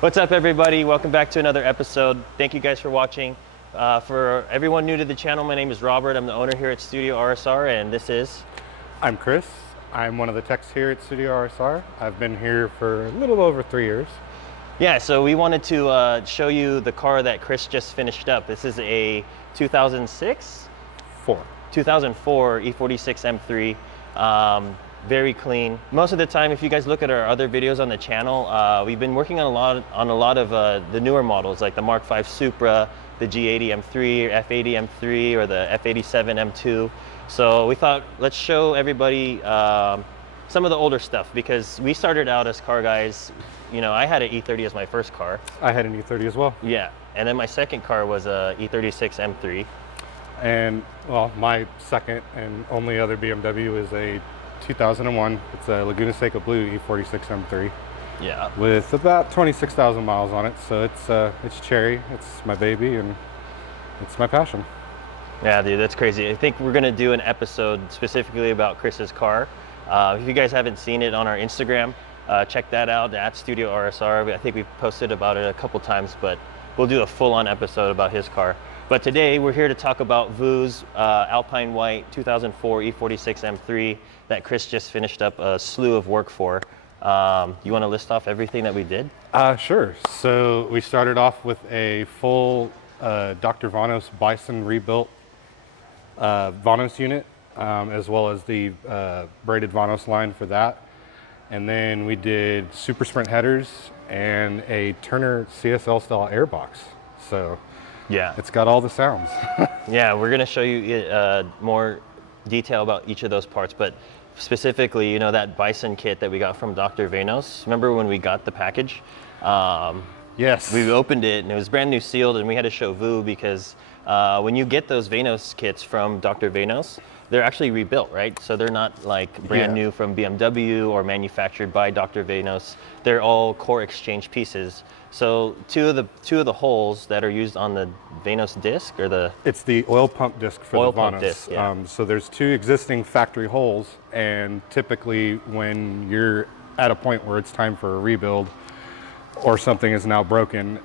What's up, everybody? Welcome back to another episode. Thank you guys for watching. For everyone new to the channel, my name is Robert. I'm the owner here at Studio RSR, and this is... I'm Chris. I'm one of the techs here at Studio RSR. I've been here for a little over 3 years. Yeah, so we wanted to show you the car that Chris just finished up. This is a 2004 E46 M3. Very clean. Most of the time, if you guys look at our other videos on the channel, we've been working on a lot of the newer models, like the Mark V Supra, the G80 M3, or F80 M3, or the F87 M2. So we thought, let's show everybody some of the older stuff, because we started out as car guys. You know, I had an E30 as my first car. I had an E30 as well. Yeah, and then my second car was a E36 M3. And well, my second and only other BMW is a 2001. It's a Laguna Seca Blue E46 M3. Yeah. With about 26,000 miles on it. So it's cherry. It's my baby, and it's my passion. Yeah, dude, that's crazy. I think we're gonna do an episode specifically about Chris's car. If you guys haven't seen it on our Instagram, check that out at Studio RSR. I think we've posted about it a couple times, but we'll do a full-on episode about his car. But today we're here to talk about Vu's Alpine White 2004 E46 M3 that Chris just finished up a slew of work for. You want to list off everything that we did? Sure. So we started off with a full Dr. Vanos Beisan rebuilt Vanos unit, as well as the braided Vanos line for that. And then we did SuperSprint headers and a Turner CSL style airbox. So yeah, it's got all the sounds. Yeah, we're gonna show you more detail about each of those parts, but specifically, you know, that Beisan kit that we got from Dr. Vanos. Remember when we got the package? Yes. We opened it and it was brand new sealed, and we had to show Vu because when you get those Vanos kits from Dr. Vanos, they're actually rebuilt, right? So they're not like brand new from BMW or manufactured by Dr. Vanos. They're all core exchange pieces. So two of the holes that are used on the Vanos disc, or it's the oil pump disc for oil the Vanos. Pump disc, yeah. So there's two existing factory holes, and typically when you're at a point where it's time for a rebuild or something is now broken,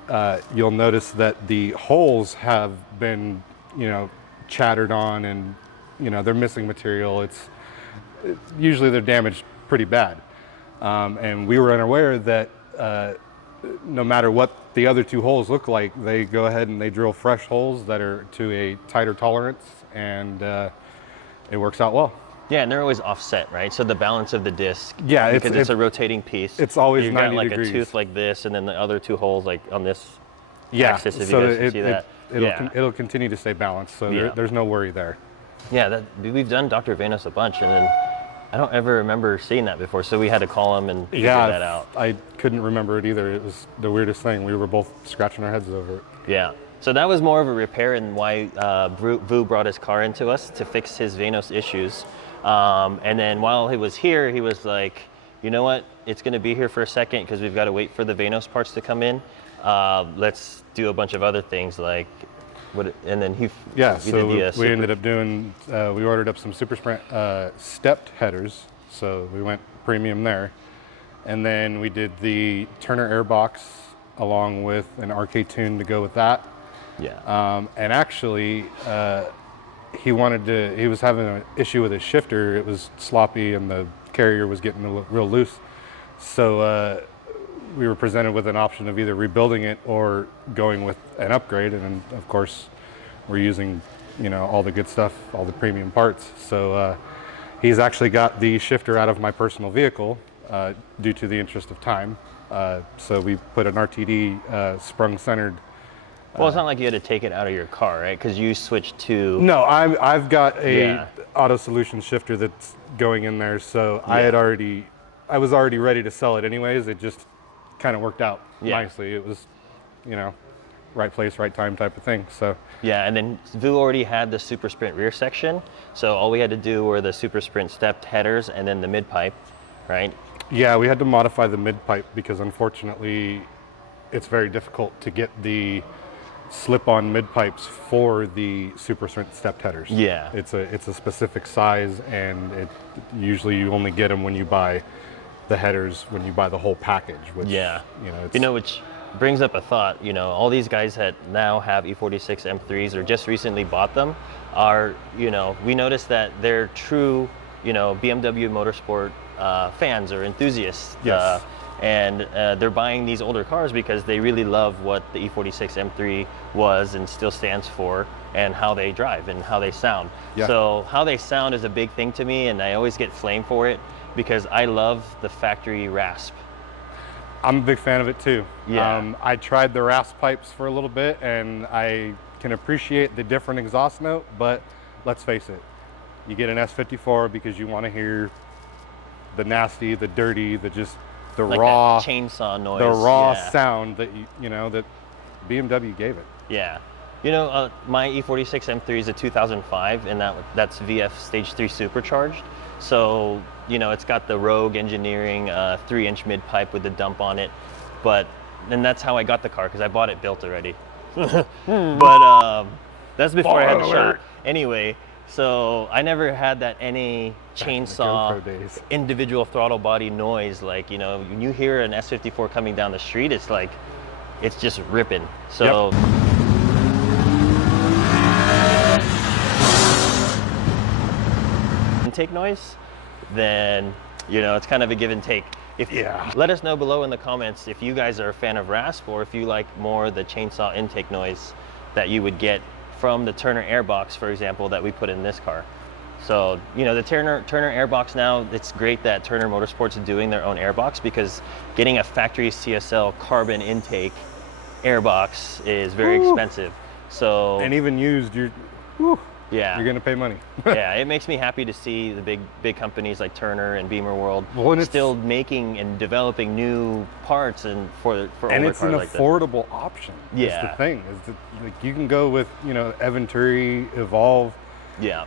you'll notice that the holes have been, you know, chattered on, and you know, they're missing material. Usually they're damaged pretty bad, and we were unaware that no matter what the other two holes look like, they go ahead and they drill fresh holes that are to a tighter tolerance, and it works out well. Yeah, and they're always offset, right? So the balance of the disc, yeah, because it's a rotating piece. It's always 90 got like degrees. A tooth like this, and then the other two holes like on this axis. If you guys can see that. It'll continue to stay balanced, so there's no worry there. Yeah, we've done Dr. Vanos a bunch, and then I don't ever remember seeing that before, so we had to call him and figure that out. I couldn't remember it either. It was the weirdest thing. We were both scratching our heads over it. Yeah, so that was more of a repair, and why Vu brought his car into us to fix his Vanos issues. And then while he was here, he was like, you know what, it's going to be here for a second because we've got to wait for the Vanos parts to come in. Let's do a bunch of other things, like and then we ended up doing, we ordered up some SuperSprint stepped headers, so we went premium there. And then we did the Turner Airbox along with an RK tune to go with that. Yeah. And actually, he was having an issue with his shifter. It was sloppy and the carrier was getting real loose. So we were presented with an option of either rebuilding it or going with an upgrade, and of course we're using, you know, all the good stuff, all the premium parts. So he's actually got the shifter out of my personal vehicle due to the interest of time. So we put an RTD sprung centered. Well, it's not like you had to take it out of your car, right? Because you switched to... No, I've got a Auto Solutions shifter that's going in there, so I was already ready to sell it anyways. It just kind of worked out nicely. It was, you know, right place, right time type of thing. So yeah, and then Vu already had the SuperSprint rear section, so all we had to do were the SuperSprint stepped headers and then the mid pipe, right? Yeah, we had to modify the mid pipe because unfortunately it's very difficult to get the slip-on mid pipes for the SuperSprint stepped headers. Yeah, it's a specific size, and usually you only get them when you buy the headers, when you buy the whole package. Which, yeah, you know, brings up a thought. You know, all these guys that now have E46 M3s or just recently bought them are, you know, we noticed that they're true, you know, BMW Motorsport fans or enthusiasts. Yes. And they're buying these older cars because they really love what the E46 M3 was and still stands for, and how they drive and how they sound. Yeah. So how they sound is a big thing to me, and I always get flamed for it because I love the factory Rasp. I'm a big fan of it too. Yeah. I tried the Rasp pipes for a little bit, and I can appreciate the different exhaust note, but let's face it, you get an S54 because you want to hear the nasty, the dirty, the Like raw that chainsaw noise. the raw Yeah. sound that you know that BMW gave it. Yeah. You know, my E46 M3 is a 2005, and that's VF Stage 3 supercharged. So, you know, it's got the Rogue Engineering 3-inch mid pipe with the dump on it. And that's how I got the car, because I bought it built already. But that's before I had the shot. Anyway, so I never had that NA chainsaw GoPro days. individual throttle body noise. Like, you know, when you hear an S54 coming down the street, it's like, it's just ripping. So. Yep. Intake noise, then, you know, it's kind of a give and take. Let us know below in the comments if you guys are a fan of Rasp, or if you like more the chainsaw intake noise that you would get from the Turner Airbox, for example, that we put in this car. So, you know, the Turner Airbox now, it's great that Turner Motorsport's doing their own airbox, because getting a factory CSL carbon intake airbox is very expensive. So, And even used, you're gonna pay money. yeah, it makes me happy to see the big companies like Turner and Beamer World still making and developing new parts and for older cars like that. And it's an affordable option. Yeah. That's the thing, is that, like, you can go with, you know, Eventuri, Evolve. Yeah.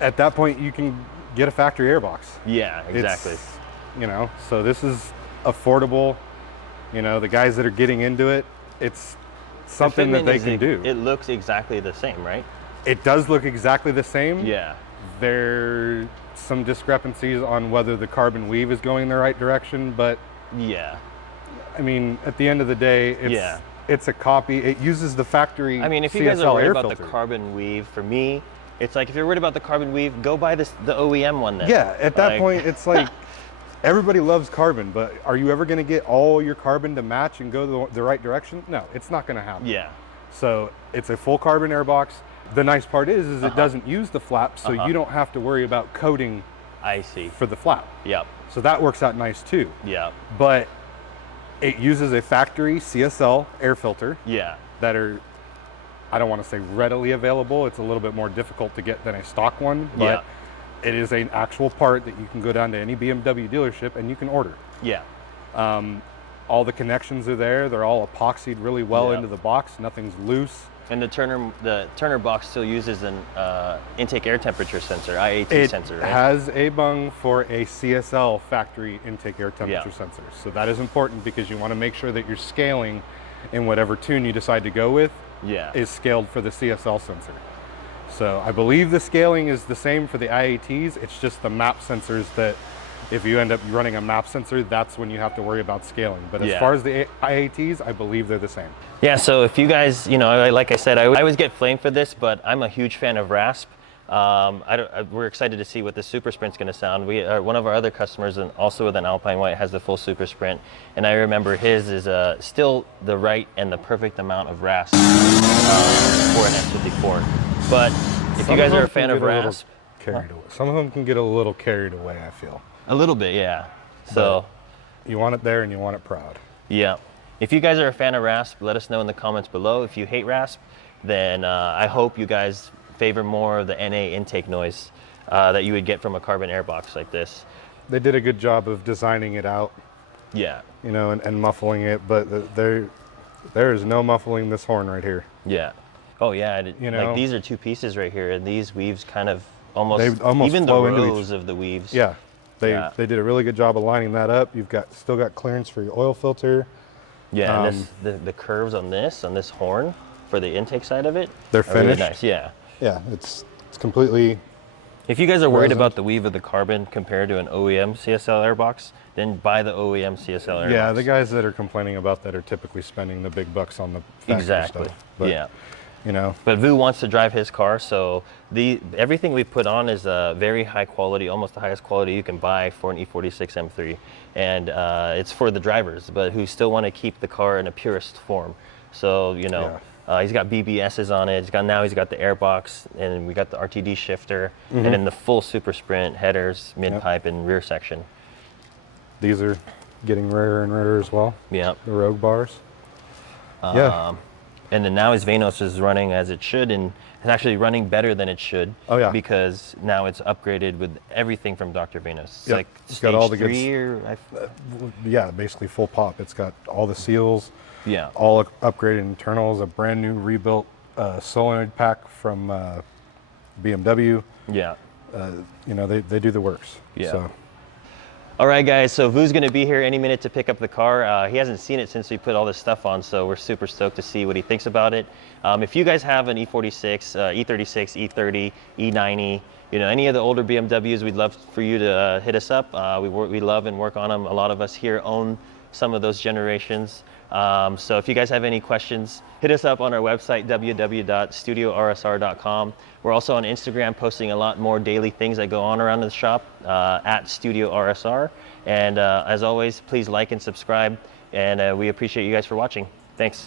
At that point, you can get a factory airbox. Yeah, exactly. You know, so this is affordable. You know, the guys that are getting into it, it's something that they can do. It looks exactly the same, right? It does look exactly the same. Yeah. There's some discrepancies on whether the carbon weave is going in the right direction, but yeah, I mean, at the end of the day, it's a copy. It uses the factory. I mean, if you guys are worried about the carbon weave, for me, it's like, if you're worried about the carbon weave, go buy the OEM one then. Yeah, at that point, it's like, everybody loves carbon, but are you ever going to get all your carbon to match and go the right direction? No, it's not going to happen. Yeah. So it's a full carbon airbox. The nice part is it doesn't use the flap, so you don't have to worry about coating. I see. For the flap. Yep. So that works out nice too. Yeah. But it uses a factory CSL air filter. Yeah. That are, I don't want to say readily available. It's a little bit more difficult to get than a stock one, but it is an actual part that you can go down to any BMW dealership and you can order. Yeah. All the connections are there. They're all epoxied really well into the box. Nothing's loose. And the Turner box still uses an intake air temperature sensor, IAT sensor, right? It has a bung for a CSL factory intake air temperature sensor. So that is important, because you want to make sure that your scaling in whatever tune you decide to go with is scaled for the CSL sensor. So I believe the scaling is the same for the IATs. It's just the map sensors that, if you end up running a map sensor, that's when you have to worry about scaling. But as far as the IATs, I believe they're the same. Yeah, so if you guys, you know, like I said, I always get flamed for this, but I'm a huge fan of Rasp. We're excited to see what the SuperSprint's going to sound. One of our other customers, and also with an Alpine White, has the full SuperSprint, and I remember his is still the right and the perfect amount of Rasp for an S54. But if you guys are a fan of Rasp, some of them can get a little carried away, I feel. A little bit, yeah. So but you want it there and you want it proud. Yeah. If you guys are a fan of Rasp, let us know in the comments below. If you hate Rasp, then I hope you guys favor more of the NA intake noise that you would get from a carbon airbox like this. They did a good job of designing it out. Yeah. You know, and muffling it, but there is no muffling this horn right here. Yeah. Oh yeah, you know, like these are two pieces right here, and these weaves kind of almost even the flow rows of the weaves. Yeah. They did a really good job of lining that up. You've still got clearance for your oil filter. Yeah, and the curves on this horn for the intake side of it, they're finished. Really nice. Yeah. Yeah, it's completely If you guys are worried resin. about the weave of the carbon compared to an OEM CSL airbox, then buy the OEM CSL airbox. Yeah, the guys that are complaining about that are typically spending the big bucks on the factory exactly. stuff. But, yeah. You know. But Vu wants to drive his car, so everything we put on is very high quality, almost the highest quality you can buy for an E46 M3, and it's for the drivers, but who still want to keep the car in a purest form. So you know, he's got BBSs on it. Now he's got the airbox, and we got the RTD shifter, and then the full SuperSprint headers, mid pipe, and rear section. These are getting rarer and rarer as well. Yeah. The Rogue bars. Yeah. And then now his Vanos is running as it should, and it's actually running better than it should. Oh yeah. Because now it's upgraded with everything from Dr. Vanos. It's like it's got all the good. Yeah, basically full pop. It's got all the seals. Yeah. All upgraded internals. A brand new rebuilt solenoid pack from BMW. Yeah. You know, they do the works. Yeah. So. All right, guys, so Vu's gonna be here any minute to pick up the car. He hasn't seen it since we put all this stuff on, so we're super stoked to see what he thinks about it. If you guys have an E46, E36, E30, E90, you know, any of the older BMWs, we'd love for you to hit us up. We love and work on them. A lot of us here own some of those generations. So if you guys have any questions, hit us up on our website, www.studiorsr.com. We're also on Instagram posting a lot more daily things that go on around the shop at Studio RSR. And as always, please like and subscribe. And we appreciate you guys for watching. Thanks.